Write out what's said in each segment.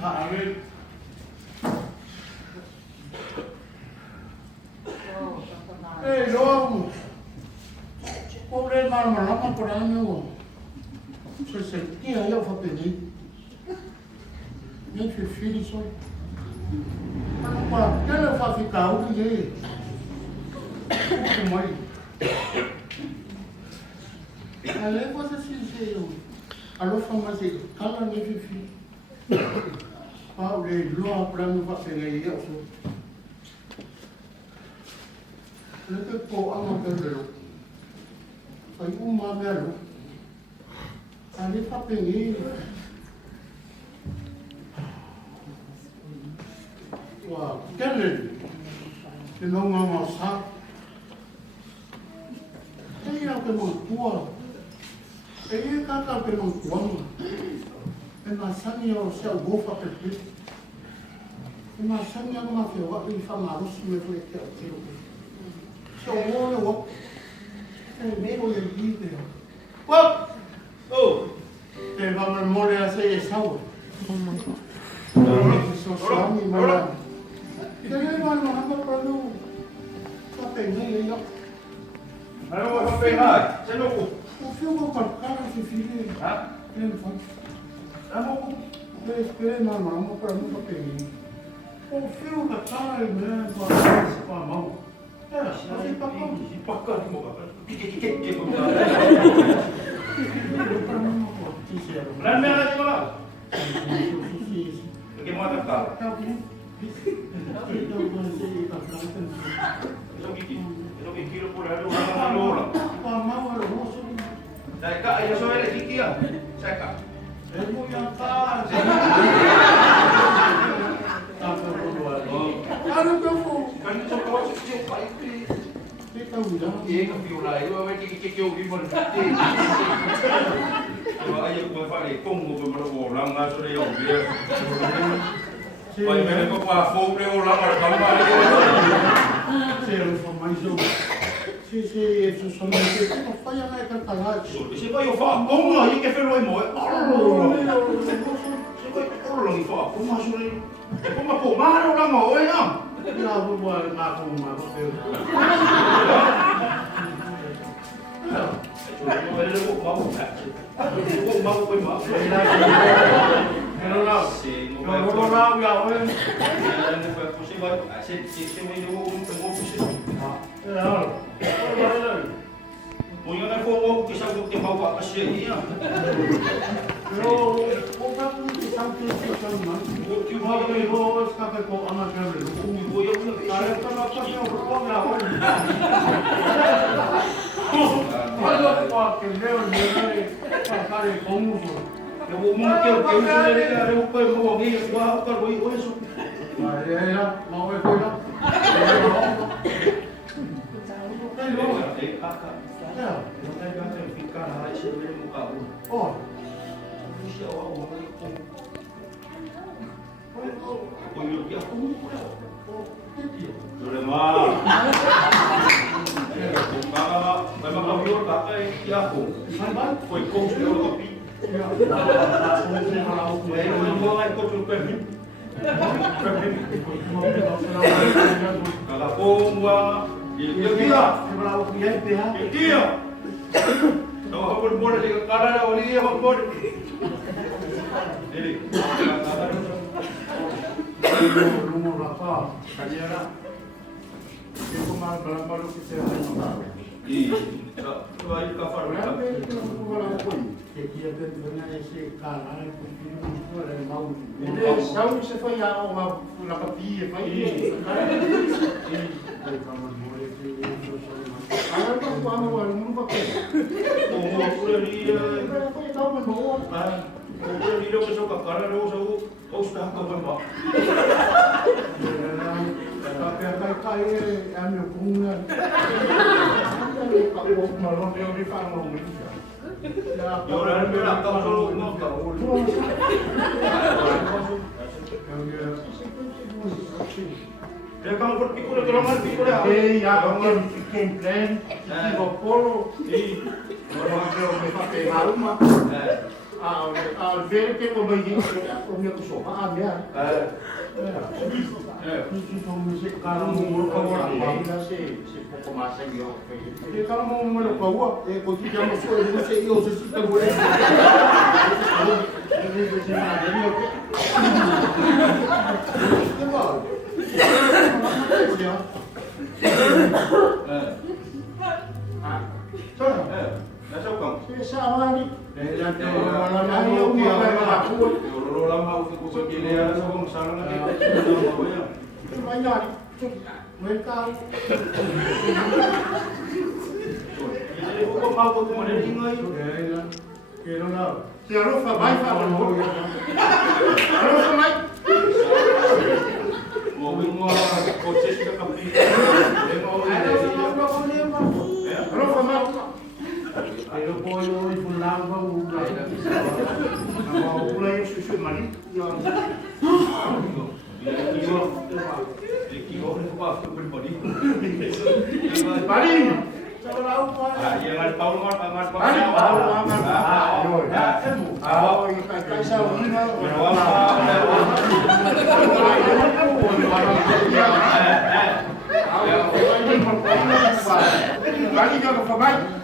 Amin. Long. Problema malama por ano. Se sentia eu vou pedir. Nem filho só. Mas quem eu vou ficar o que como aí? Aí você se diz, alô farmácia, cala nem filho. Paulo, lo para não fazer eu sou. Lepas po ang magdalo. Ay umagalo. Ani pa pengin. Wah, kenen. Tinong nga sa. Kaya ka mo tuwa. Kaya ka mo tuwa. Nasanya siya gofa pepe. Nasanya ko mafiwa ifamaros me foi que eu so mo meio de vida. What? Oh. Te vamos mole a ser saúde. So swami mala. Kaya man mo para no. Kapag niya. Ano mo kapag ha? Sino ko? O filho ko para si filho. Ha? Ano ko? Espere man mo para no kapag. O filho ka para me para mão. Masih pakai. Pakai mo ka. Kikik mo ka. Berani aja ba? Bagaimana kau? Itu kikir pun ada orang. Saya kak, ayah saya lagi kikir. Saya kak. Ibu yang tak. Ano ka po? Ganito ko sa siyo kahit Ikaw lang. iya ka viola, iyo ay kikikyo ibon. Iyo ay ko pa rin kung mo ba orang nga sa iyo. Ay may ko pa phone re orang ar kamba iyo. Zero for my zone. Si so may ko pa yan ay kantalag. So, si ba yung fa kung nga yung kefero mo. Si ba yung lang fa kung masuri. Kung mapo, mahalo lang mo, oy na. Nabubuhay na ako mga kapil. Pero lang. Pero lang yawin. Punya na po ako kisang bukti mawa kasi iya. Pero kung bakit isang kisang man, yung mga ibos kapag ko ang nagkamil. Kaya ito na pa siya, huwag na ako. Ano pa, kineo niya ay kakari komuso. Huwag mo kiyo, kiyo sa nila, huwag pa yung mga ngayon, huwag pa, huwag so. Ay, maway ko na. Oh. Sudah mah. Memang kami orang pakai aku. Koi kong sudah kopi. Mau ngai kau tu pemi. Kalau kong wa, dia. Dia. Tahu apa boleh dengan kanan atau dia apa boleh. Jadi, Rumah berapa? Kalian itu mah berapa lu kita ada? itu aja cover Berapa itu orang pun? Jadi ada sebenarnya si kanan itu itu ada mau. Jadi tahu siapa yang orang nak pergi, pergi. Ini kamar boleh itu. Ada tu apa orang rumah pakai? Oh, sudah dia. Berapa tahu man bawa? Sudah dia besok ke kanan aku sudah ke bawah. Tapi kaya ano bunga. Kalau malam dia di panggung itu. Ya orang bilang kau selalu mau kau. Dia kamu berpikir kalau mau pikir ya. Ya orang bikin plan, tiba polo, orang dia pakai rumah. Vero que eu vou ir o meu cachorro, minha. Itu mesti kalau mau kau orang bangsa si pokok masa yo. Jadi kalau mau kau, kau tidak masuk mesti yo sesuatu boleh. Ini mesti ada ni okey. Nasa kang? Sama ni. Banyak mereka. Jadi hukum mau kemudian tinggal itu. Kira lah. Siapa fabai fabai. Siapa fabai. Mau bingung proses ke kapi. Siapa fabai. Pero pollo y pulang ba ulay. Ang ulay yung susu mali. Yung Bali. Jangan tahu ngat Bali. Bali jangan fabai.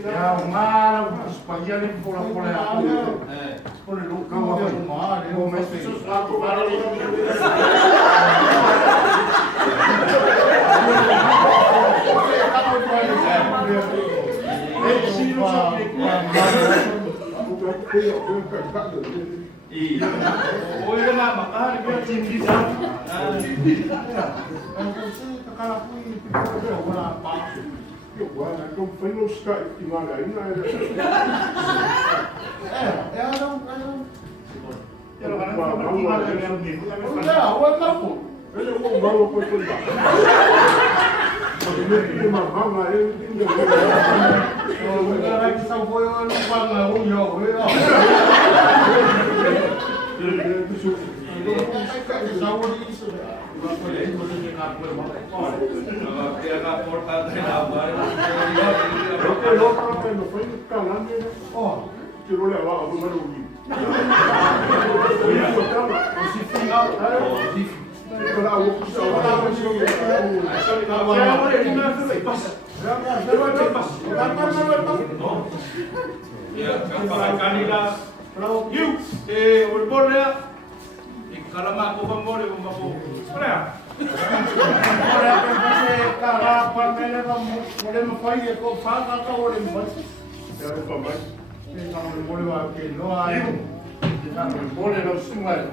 Ya, mal, supaya ni pola-pola aku. Pola luka apa mal, ni mesti sesuatu baru. Iya. Oh, itu nak makan dia cindi dah. Então foi no Skype de Margarina. Ele é um galo para cuidar. Ele uma rama, ele tem tirou levar o número 1. Kalau mak aku boleh membawa. Boleh? Olha, você cara, para mim mulher não faz e com faca tá olhando mais. É para mais. Então mulher vai que não há. Então mulher não se vai.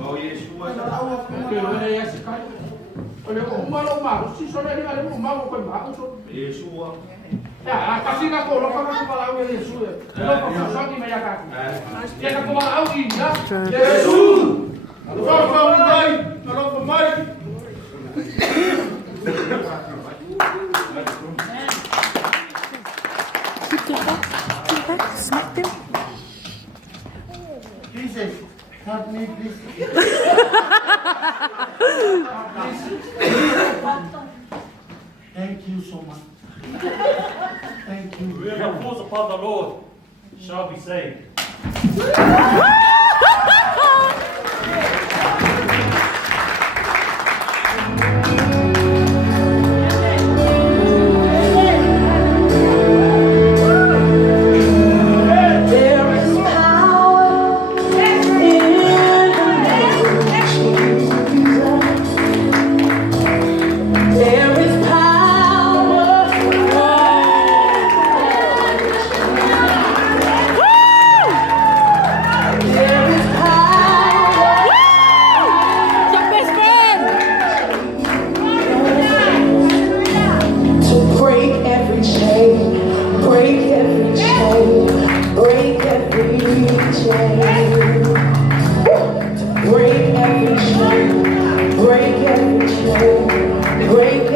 Oh, Yeshua. Yeshua. Kasi nga ko, lokal na pala ang Yesus. Lokal na sa akin mayakat. Kaya na kumalaw niya. Yesus! Lokal na umay! Lokal na umay! Smack them. Jesus, help me please. Thank you so much. Thank you. Whoever calls upon the Lord shall be saved. There is power in the name of Jesus. There is power. There is power. Your best friend. To break every chain, break every chain, break every chain. To break every chain, break every chain, break